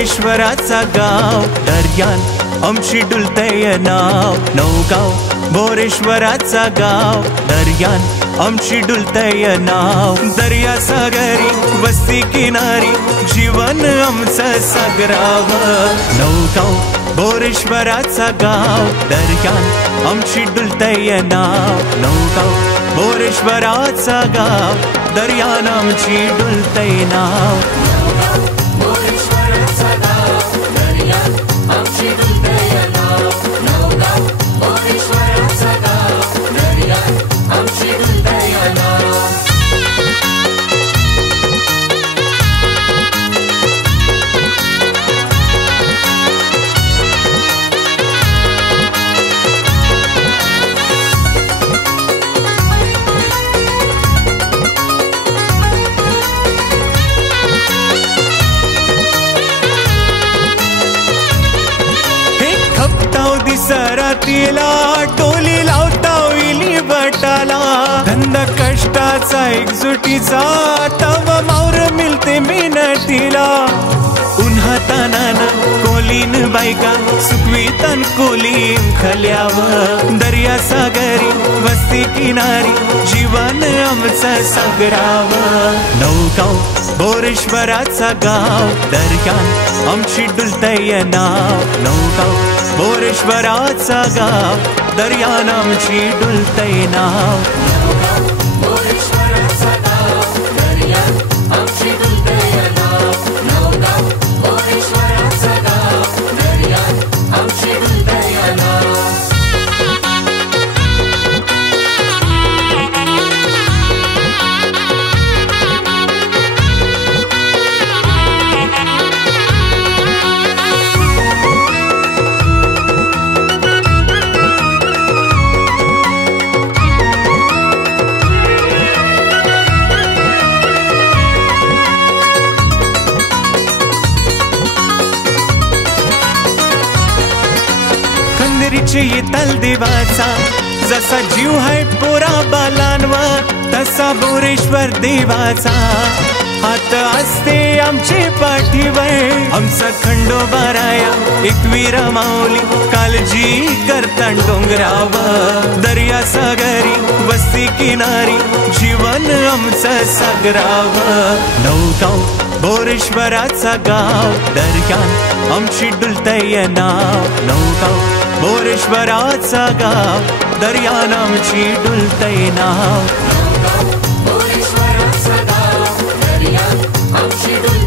बोरेश्वराचा गाव, दर्यान आमची डुलतय नाव. नौगाव बोरेश्वराचा गाव, दर्यान आमची डुलतय नाव. दर्या सागरी वस्ती किनारी जीवन आमचं सागरावं. नौगाव बोरेश्वराचा गाव, दर्यान आमची डुलतय नाव. नौगाव बोरेश्वराचा गाव, दर्यान आमची डुलतय नाव. बोरेश्वराचा गाव, दर्यान आमची डुलतय नाव. नौगाव बोरेश्वराचा गाव, दर्यान आमची डुलतय नाव. दिसरातीला टोली लावताव इली बटाला. धंदा कष्टाचा एकजुटीचा तव मावर मिळते मेहनतीला. उन्हा तानान कोलीन बायका सुकवीतन कोलीन खल्यावर. दर्या सागरी वस्ती किनारी जीवन आमचं सागरावं. नौगाव बोरेश्वराचा गाव, दर्यान आमची डुलतय नाव. नौगाव बोरेश्वराचा गाव, दर्यान आमची डुलतय नाव. बोरेश्वराचा गाव, दर्यान आमची डुलतय नाव. नौगाव बोरेश्वराचा गाव, दर्यान आमची डुलतय नाव. खंदरीची येतल देवाचा, जसा जीव है पोरा बालांवर तसा बोरेश्वर देवाचा. हात असते आमचे पाठीवर आमचा खंडोबा राया. एकवीर माऊली काळजी करतान डोंगरावर. दर्या सागरी वस्ती किनारी जीवन आमचं सागरावं. नौगाव बोरेश्वराचा गाव, दर्यान आमची डुलतय नाव. नौगाव बोरेश्वराचा गाव, दर्यान आमची डुलतय नाव. बोरेश्वराचा गाव, दर्यान आमची डुलतय